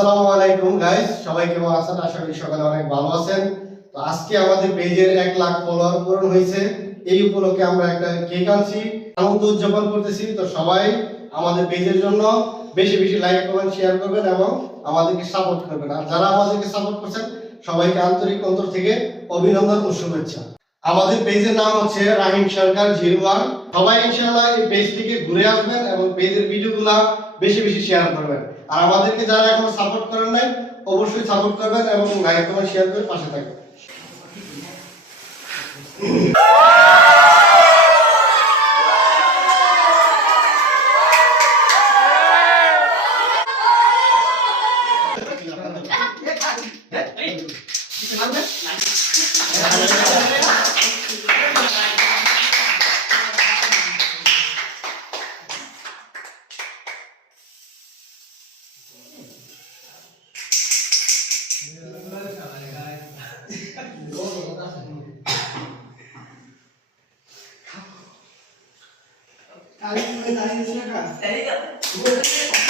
আসসালামু আলাইকুম গাইস, সবাই কেমন আছেন? আশা করি সকালে অনেক ভালো আছেন। তো আজকে আমাদের পেজের 1 লাখ ফলোয়ার পূরণ হয়েছে। এই উপলক্ষে আমরা একটা কেক আনছি, আনন্দ উদযাপন করতেছি। তো সবাই আমাদের পেজের জন্য বেশি বেশি লাইক কমেন্ট শেয়ার করবেন এবং আমাদেরকে সাপোর্ট করবেন। আর যারা আমাদেরকে সাপোর্ট করছেন সবাইকে আন্তরিক অন্তর থেকে অভিনন্দন ও শুভেচ্ছা। আমাদের পেজের নাম হচ্ছে রাহিম সরকার 01। সবাই ইনশাআল্লাহ এই পেজটিকে ঘুরে আসবেন এবং পেজের ভিডিওগুলো বেশি বেশি শেয়ার করবেন। আর আমাদেরকে যারা এখনো সাপোর্ট করেন নাই অবশ্যই সাপোর্ট করবেন এবং লাইক কমেন্ট শেয়ার করে পাশে থাকবেন। Ahí está, ahí está acá.